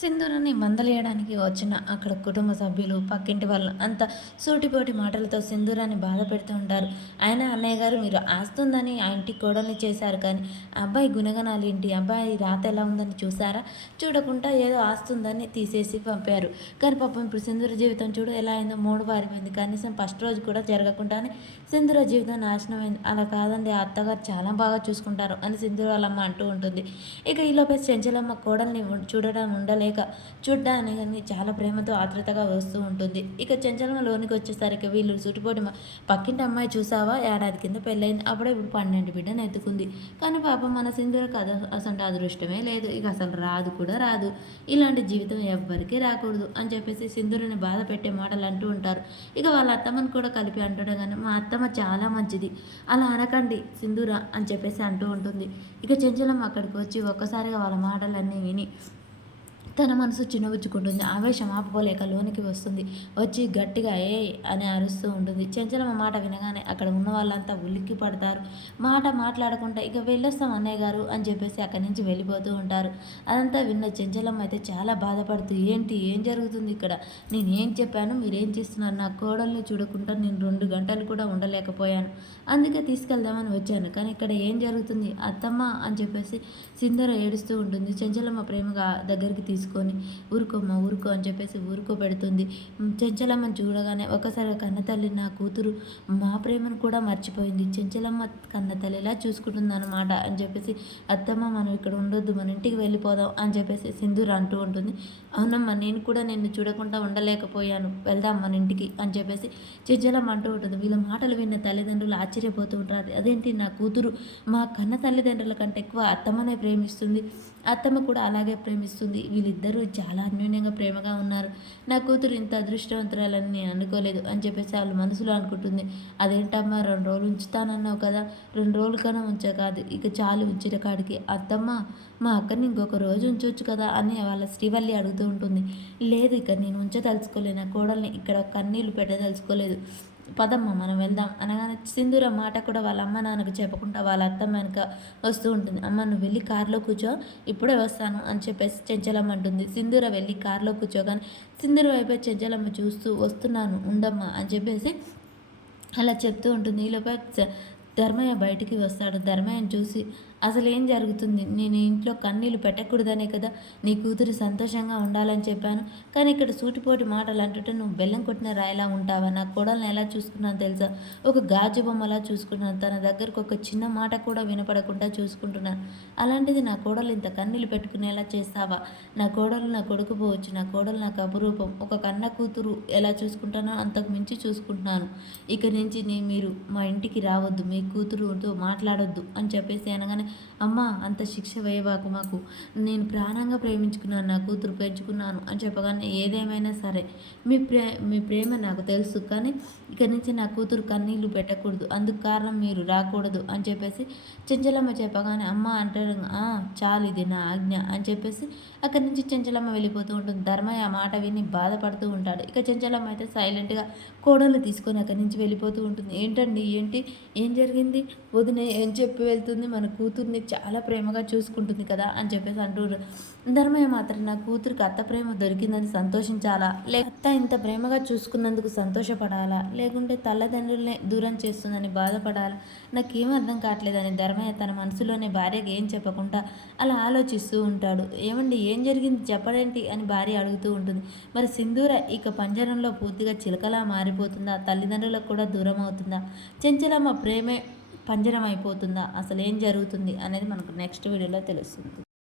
సింధూరాన్ని మందలియడానికి వచ్చిన అక్కడ కుటుంబ సభ్యులు, పక్కింటి వాళ్ళు అంతా సూటిపోటి మాటలతో సింధూరాన్ని బాధ పెడుతూ ఉంటారు. అయినా అన్నయ్య గారు మీరు ఆస్తుందని ఆ ఇంటి కోడల్ని చేశారు కానీ, అబ్బాయి గుణగణాలు ఏంటి, అబ్బాయి రాత ఎలా ఉందని చూసారా? చూడకుండా ఏదో ఆస్తుందని తీసేసి పంపారు. కానీ పాపం ఇప్పుడు సింధూర జీవితం చూడు ఎలా అయిందో, మూడు పారిపోయింది. కనీసం ఫస్ట్ రోజు కూడా జరగకుండానే సింధూర జీవితం నాశనమైంది. అలా కాదండి, ఆ అత్తగారు చాలా బాగా చూసుకుంటారు అని సింధూర వాళ్ళమ్మ అంటూ ఉంటుంది. ఇక ఈలోపే చెంచలమ్మ కోడల్ని చూడడం ఉండలేక చూడ్డానికి చాలా ప్రేమతో ఆతృతగా వస్తూ ఉంటుంది. ఇక చెంచలమ్మ లోనికి వచ్చేసరికి వీళ్ళు సుటిపోటి పక్కింటి అమ్మాయి చూసావా, ఏడాది కింద పెళ్ళయింది, అప్పుడే ఇప్పుడు 12 బిడ్డను ఎత్తుకుంది. కానీ పాపం మన సింధూరకు అసలు అదృష్టమే లేదు, ఇక అసలు రాదు కూడా రాదు, ఇలాంటి జీవితం ఎవ్వరికీ రాకూడదు అని చెప్పేసి సింధూరుని బాధ పెట్టే మాటలు అంటూ ఉంటారు. ఇక వాళ్ళ అత్తమ్మని కూడా కలిపి అంటుండే కానీ, మా అత్తమ్మ చాలా మంచిది, అలా అనకండి సింధూర అని చెప్పేసి అంటూ ఉంటుంది. ఇక చెంచలమ్మ అక్కడికి వచ్చి ఒక్కసారిగా వాళ్ళ మాటలన్నీ విని తన మనసు చిన్నబుచ్చుకుంటుంది. ఆవేశం ఆపుకోలేక లోనికి వస్తుంది. వచ్చి గట్టిగా ఏ అని అరుస్తూ ఉంటుంది. చెంచలమ్మ మాట వినగానే అక్కడ ఉన్న వాళ్ళంతా ఉలిక్కి పడతారు. మాట్లాడకుండా ఇక వెళ్ళొస్తాం అన్నయ్య గారు అని చెప్పేసి అక్కడి నుంచి వెళ్ళిపోతూ ఉంటారు. అదంతా విన్న చెంచలమ్మ అయితే చాలా బాధపడుతూ ఏంటి, ఏం జరుగుతుంది ఇక్కడ, నేనేం చెప్పాను, మీరేం చేస్తున్నారు, నా కోడల్ని చూడకుండా నేను 2 గంటలు కూడా ఉండలేకపోయాను, అందుకే తీసుకెళ్దామని వచ్చాను, కానీ ఇక్కడ ఏం జరుగుతుంది అత్తమ్మ అని చెప్పేసి సింధూర ఏడుస్తూ ఉంటుంది. చెంచలమ్మ ప్రేమగా దగ్గరికి తీసుకొని ఊరుకోమ్మ ఊరుకో అని చెప్పేసి ఊరుకోబెడుతుంది. చెంచలమ్మని చూడగానే ఒకసారి కన్నతల్లి నా కూతురు మా ప్రేమను కూడా మర్చిపోయింది, చెంచలమ్మ కన్నతల్లిలా చూసుకుంటుంది అనమాట అని చెప్పేసి, అత్తమ్మ మనం ఇక్కడ ఉండొద్దు, మన ఇంటికి వెళ్ళిపోదాం అని చెప్పేసి సింధూర అంటూ ఉంటుంది. అవునమ్మా నేను కూడా నిన్ను చూడకుండా ఉండలేకపోయాను, వెళ్దాం మన ఇంటికి అని చెప్పేసి చెంచలమ్మ అంటూ ఉంటుంది. వీళ్ళ మాటలు విన్న తల్లిదండ్రులు ఆశ్చర్యపోతూ ఉంటారు. అదేంటి నా కూతురు మా కన్న తల్లిదండ్రుల కంటే ఎక్కువ అత్తమ్మనే ప్రేమిస్తుంది, అత్తమ్మ కూడా అలాగే ప్రేమిస్తుంది, వీళ్ళిద్దరూ చాలా అన్యోన్యంగా ప్రేమగా ఉన్నారు, నా కూతురు ఇంత అదృష్టవంతురాలని నేను అనుకోలేదు అని చెప్పేసి వాళ్ళు మనసులో అనుకుంటుంది. అదేంటమ్మా 2 రోజులు ఉంచుతానన్నావు కదా, 2 రోజుల కన్నా ఉంచే కాదు, ఇక చాలు ఉంచిన కాడికి, అత్తమ్మ మా అక్కని ఇంకొక రోజు ఉంచవచ్చు కదా అని వాళ్ళ శ్రీవల్లి అడుగుతూ ఉంటుంది. లేదు ఇక నేను ఉంచదలుచుకోలేదు, నా కోడల్ని ఇక్కడ కన్నీళ్ళు పెట్టదలుచుకోలేదు, పదమ్మ మనం వెళ్దాం అనగానే సింధూర మాట కూడా వాళ్ళ అమ్మ నాన్నకు చెప్పకుండా వాళ్ళ అత్తమ్మ వెనక వస్తూ ఉంటుంది. అమ్మ నువ్వు వెళ్ళి కారులో కూర్చో, ఇప్పుడే వస్తాను అని చెప్పేసి చెంచలమ్మ అంటుంది. సింధూర వెళ్ళి కారులో కూర్చోగానే సింధూర వైపే చెంచలమ్మ చూస్తూ వస్తున్నాను ఉండమ్మా అని చెప్పేసి అలా చెప్తూ ఉంటుంది. ఈలోపే ధర్మయ్య బయటికి వస్తాడు. ధర్మయ్యని చూసి అసలు ఏం జరుగుతుంది, నేను ఇంట్లో కన్నీళ్ళు పెట్టకూడదనే కదా నీ కూతురు సంతోషంగా ఉండాలని చెప్పాను, కానీ ఇక్కడ సూటిపోటి మాటలు అంటుంటే నువ్వు బెల్లం కొట్టిన రాయిలా ఉంటావా, నా కోడల్ని ఎలా చూసుకున్నాను తెలుసా, ఒక గాజు బొమ్మలా చూసుకున్నాను, తన దగ్గరకు ఒక చిన్న మాట కూడా వినపడకుండా చూసుకుంటున్నాను, అలాంటిది నా కోడలు ఇంత కన్నీళ్ళు పెట్టుకునేలా చేస్తావా, నా కోడలు నా కొడుకు పోవచ్చు, నా కోడలు నాకు అపురూపం, ఒక కన్న కూతురు ఎలా చూసుకుంటానో అంతకు మించి చూసుకుంటున్నాను, ఇక నుంచి మీరు మా ఇంటికి రావద్దు, మీ కూతురుతో మాట్లాడొద్దు అని చెప్పేసి అనగానే, అమ్మ అంత శిక్ష వేయబాకు మాకు, నేను ప్రాణంగా ప్రేమించుకున్నాను, నా కూతురు పెంచుకున్నాను అని చెప్పగానే, ఏదేమైనా సరే మీ ప్రేమ నాకు తెలుసు, కానీ ఇక్కడి నుంచి నా కూతురు కన్నీళ్ళు పెట్టకూడదు, అందుకు కారణం మీరు రాకూడదు అని చెప్పేసి చెంచలమ్మ చెప్పగానే, అమ్మ అంటారు చాలు ఇది నా ఆజ్ఞ అని చెప్పేసి అక్కడి నుంచి చెంచలమ్మ వెళ్ళిపోతూ ఉంటుంది. ధర్మయ్య ఆ మాట విని బాధపడుతూ ఉంటాడు. ఇక చెంచలమ్మ అయితే సైలెంట్గా కోడలు తీసుకొని అక్కడి నుంచి వెళ్ళిపోతూ ఉంటుంది. ఏంటండి ఏంటి, ఏం జరిగింది, వదిన ఏం చెప్పి వెళ్తుంది, మన కూతుర్ని చాలా ప్రేమగా చూసుకుంటుంది కదా అని చెప్పేసి అంటారు. ధర్మయ్య మాత్రం నా కూతురికి అత్త ప్రేమ దొరికిందని సంతోషించాలా, లేక అత్త ఇంత ప్రేమగా చూసుకున్నందుకు సంతోషపడాలా, లేకుంటే తల్లిదండ్రులనే దూరం చేస్తుందని బాధపడాలా, నాకేం అర్థం కావట్లేదని ధర్మయ్య తన మనసులోనే భార్యకి ఏం చెప్పకుండా అలా ఆలోచిస్తూ ఉంటాడు. ఏమండి ఏం జరిగింది చెప్పడేంటి అని భార్య అడుగుతూ ఉంటుంది. మరి సింధూర ఇక పంజరంలో పూర్తిగా చిలకలా మారిపోతుందా, తల్లిదండ్రులకు కూడా దూరం అవుతుందా, చెంచలమ్మ ప్రేమే పంజరం అయిపోతుందా, అసలు ఏం జరుగుతుంది అనేది మనకు నెక్స్ట్ వీడియోలో తెలుస్తుంది.